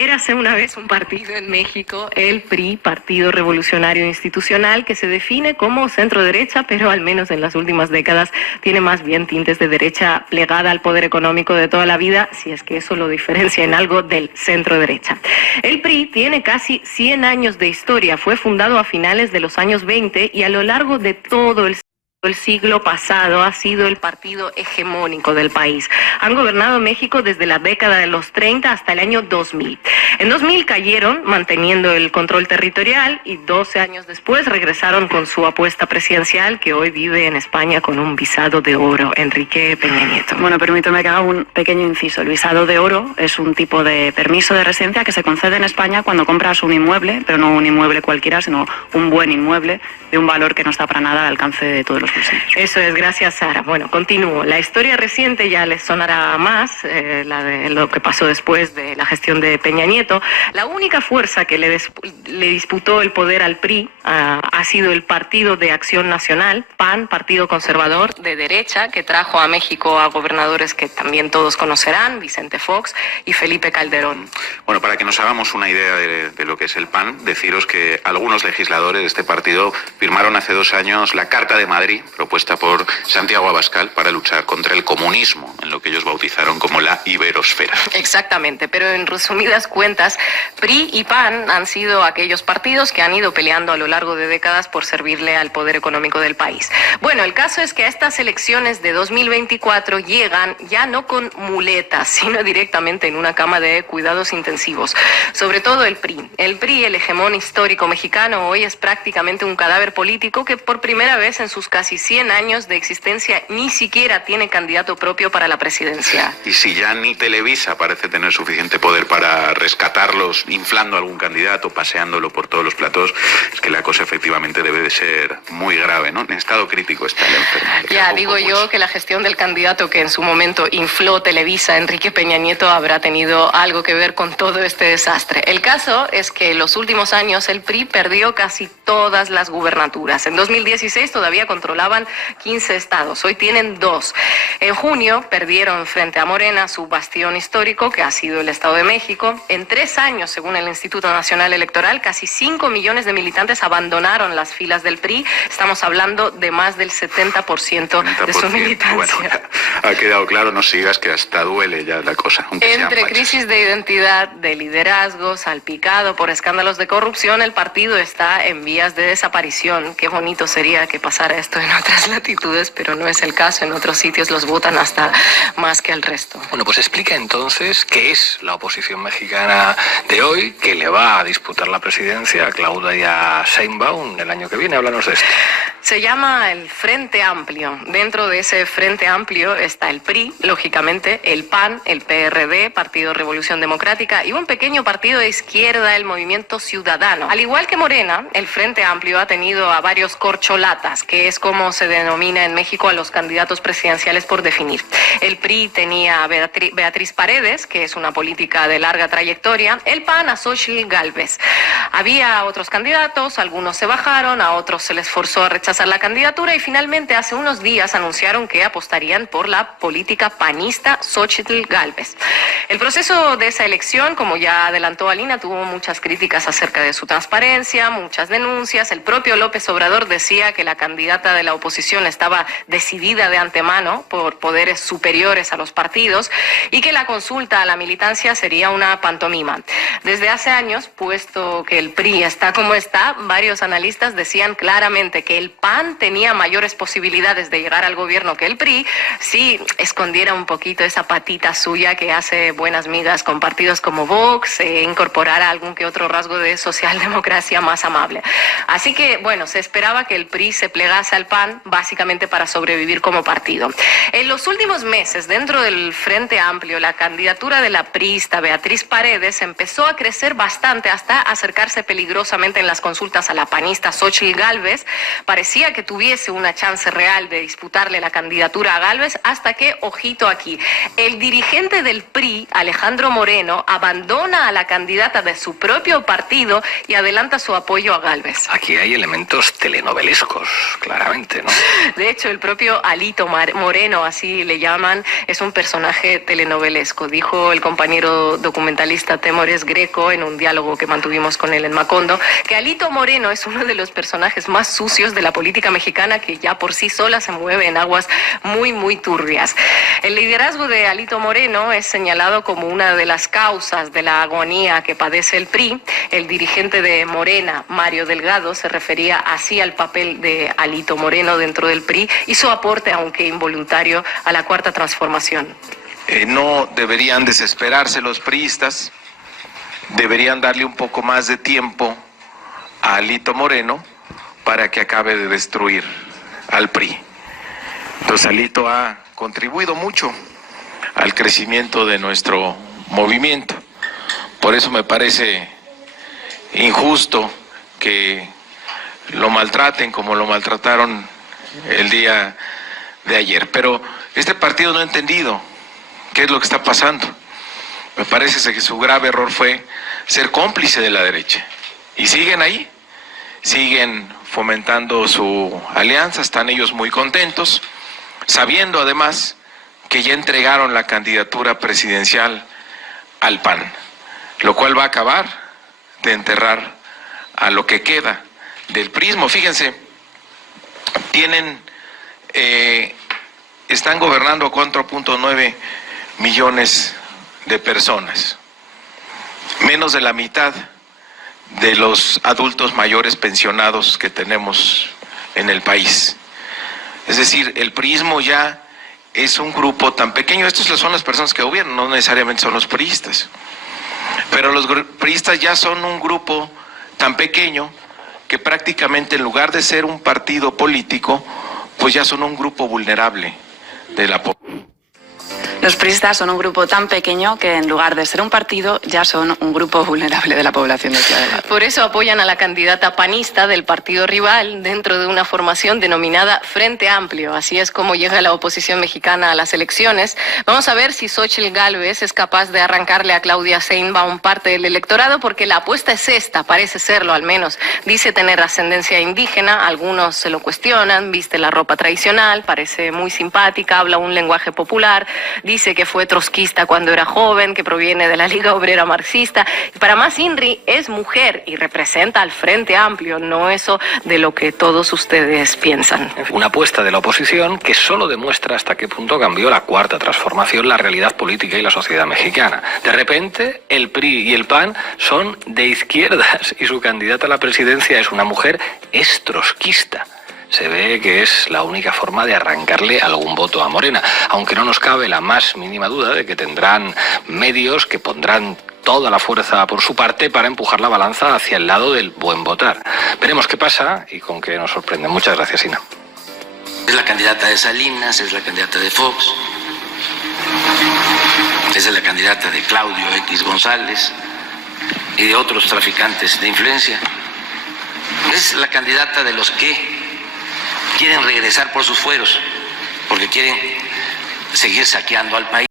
Érase una vez un partido en México, el PRI, Partido Revolucionario Institucional, que se define como centro-derecha, pero al menos en las últimas décadas tiene más bien tintes de derecha plegada al poder económico de toda la vida, si es que eso lo diferencia en algo del centro-derecha. El PRI tiene casi 100 años de historia, fue fundado a finales de los años 20 y a lo largo de todo el siglo pasado ha sido el partido hegemónico del país. Han gobernado México desde la década de los 30 hasta el año 2000. En 2000 cayeron manteniendo el control territorial y 12 años después regresaron con su apuesta presidencial, que hoy vive en España con un visado de oro. Enrique Peña Nieto. Bueno, permíteme que haga un pequeño inciso. El visado de oro es un tipo de permiso de residencia que se concede en España cuando compras un inmueble, pero no un inmueble cualquiera, sino un buen inmueble de un valor que no está para nada al alcance de todos los bolsillos. Eso es, gracias Sara. Bueno, continúo. La historia reciente ya les sonará más, la de lo que pasó después de la gestión de Peña Nieto. La única fuerza que le disputó el poder al PRI ha sido el Partido de Acción Nacional, PAN, Partido Conservador de derecha, que trajo a México a gobernadores que también todos conocerán, Vicente Fox y Felipe Calderón. Bueno, para que nos hagamos una idea de lo que es el PAN, deciros que algunos legisladores de este partido firmaron hace 2 años la Carta de Madrid, propuesta por Santiago Abascal para luchar contra el comunismo, en lo que ellos bautizaron como la iberosfera. Exactamente, pero en resumidas cuentas, PRI y PAN han sido aquellos partidos que han ido peleando a lo largo de décadas por servirle al poder económico del país. Bueno, el caso es que a estas elecciones de 2024 llegan ya no con muletas, sino directamente en una cama de cuidados intensivos. Sobre todo el PRI. El PRI, el hegemón histórico mexicano, hoy es prácticamente un cadáver político que por primera vez en sus casi 100 años de existencia ni siquiera tiene candidato propio para la presidencia. Y si ya ni Televisa parece tener suficiente poder para rescatarlos, inflando a algún candidato, paseándolo por todos los platós, es que la cosa efectivamente debe de ser muy grave, ¿no? En estado crítico está el enfermo. Ya digo yo que la gestión del candidato que en su momento infló Televisa, Enrique Peña Nieto, habrá tenido algo que ver con todo este desastre. El caso es que en los últimos años el PRI perdió casi todas las gubernaturas. En 2016 todavía controlaban 15 estados, hoy tienen 2. En junio perdieron frente a Morena su bastión histórico, que ha sido el Estado de México. En 3 años, según el Instituto Nacional Electoral, casi 5 millones de militantes abandonaron las filas del PRI. Estamos hablando de más del 70% de su militancia. Bueno, ha quedado claro, no sigas, que hasta duele ya la cosa. Entre crisis de identidad, de liderazgo, salpicado por escándalos de corrupción, el partido está en vías de desaparición. Qué bonito sería que pasara esto en otras latitudes, pero no es el caso. En otros sitios los votan hasta más que al resto. Bueno, pues explica entonces qué es la oposición mexicana de hoy, que le va a disputar la presidencia a Claudia Sheinbaum el año que viene. Háblanos de esto. Se llama el Frente Amplio. Dentro de ese Frente Amplio está el PRI, lógicamente, el PAN, el PRD, Partido Revolución Democrática, y un pequeño partido de izquierda, el Movimiento Ciudadano. Al igual que Morena, el Frente Amplio ha tenido a varios corcholatas, que es como se denomina en México a los candidatos presidenciales por definir. El PRI tenía a Beatriz Paredes, que es una política de larga trayectoria, el PAN a Xochitl Gálvez. Había otros candidatos, algunos se bajaron, a otros se les forzó a rechazar la candidatura y finalmente hace unos días anunciaron que apostarían por la política panista Xochitl Gálvez. El proceso de esa elección, como ya adelantó Alina, tuvo muchas críticas acerca de su transparencia, muchas denuncias. El propio López Obrador decía que la candidata de la oposición estaba decidida de antemano por poderes superiores a los partidos y que la consulta a la militancia sería una pantomima. Desde hace años, puesto que el PRI está como está, varios analistas decían claramente que el PAN tenía mayores posibilidades de llegar al gobierno que el PRI si escondiera un poquito esa patita suya que hace buenas migas con partidos como Vox e incorporara algún que otro rasgo de socialdemocracia más amable. Así que, bueno, se esperaba que el PRI se plegase al PAN básicamente para sobrevivir como partido. En los últimos meses, dentro del Frente Amplio, la candidatura de la priista Beatriz Paredes empezó a crecer bastante hasta acercarse peligrosamente en las consultas a la panista Xochitl Gálvez. Parecía que tuviese una chance real de disputarle la candidatura a Gálvez hasta que, ojito aquí, el dirigente del PRI, Alejandro Moreno, abandona a la candidata de su propio partido y adelanta su apoyo a Gálvez. López. Aquí hay elementos telenovelescos, claramente, ¿no? De hecho, el propio Alito Moreno, así le llaman, es un personaje telenovelesco. Dijo el compañero documentalista Temores Greco en un diálogo que mantuvimos con él en Macondo, que Alito Moreno es uno de los personajes más sucios de la política mexicana, que ya por sí sola se mueve en aguas muy, muy turbias. El liderazgo de Alito Moreno es señalado como una de las causas de la agonía que padece el PRI. El dirigente de Morena, Mario Delgado, se refería así al papel de Alito Moreno dentro del PRI y su aporte, aunque involuntario, a la Cuarta Transformación. No deberían desesperarse los priistas, deberían darle un poco más de tiempo a Alito Moreno para que acabe de destruir al PRI. Entonces Alito ha contribuido mucho al crecimiento de nuestro movimiento. Por eso me parece injusto que lo maltraten como lo maltrataron el día de ayer. Pero este partido no ha entendido qué es lo que está pasando. Me parece que su grave error fue ser cómplice de la derecha. Y siguen ahí, siguen fomentando su alianza, están ellos muy contentos, sabiendo además que ya entregaron la candidatura presidencial al PAN, lo cual va a acabar de enterrar a lo que queda del prismo. Fíjense, están gobernando a 4.9 millones de personas, menos de la mitad de los adultos mayores pensionados que tenemos en el país. Es decir, el prismo ya es un grupo tan pequeño. Estos son las personas que gobiernan, no necesariamente son los priistas. Pero los priistas ya son un grupo tan pequeño que prácticamente, en lugar de ser un partido político, pues ya son un grupo vulnerable de la población. Los priistas son un grupo tan pequeño que, en lugar de ser un partido, ya son un grupo vulnerable de la población de Ciudad del Valle. Por eso apoyan a la candidata panista del partido rival dentro de una formación denominada Frente Amplio. Así es como llega la oposición mexicana a las elecciones. Vamos a ver si Xóchitl Gálvez es capaz de arrancarle a Claudia Sheinbaum parte del electorado, porque la apuesta es esta, parece serlo al menos. Dice tener ascendencia indígena, algunos se lo cuestionan, viste la ropa tradicional, parece muy simpática, habla un lenguaje popular. Dice que fue trotskista cuando era joven, que proviene de la Liga Obrera Marxista. Y para más INRI, es mujer y representa al Frente Amplio, no eso de lo que todos ustedes piensan. Una apuesta de la oposición que solo demuestra hasta qué punto cambió la Cuarta Transformación la realidad política y la sociedad mexicana. De repente, el PRI y el PAN son de izquierdas y su candidata a la presidencia es una mujer trotskista. Se ve que es la única forma de arrancarle algún voto a Morena, aunque no nos cabe la más mínima duda de que tendrán medios que pondrán toda la fuerza por su parte para empujar la balanza hacia el lado del buen votar. Veremos qué pasa y con qué nos sorprende. Muchas gracias, Ina. Es la candidata de Salinas, es la candidata de Fox, es la candidata de Claudio X González y de otros traficantes de influencia. Es la candidata de los que quieren regresar por sus fueros, porque quieren seguir saqueando al país.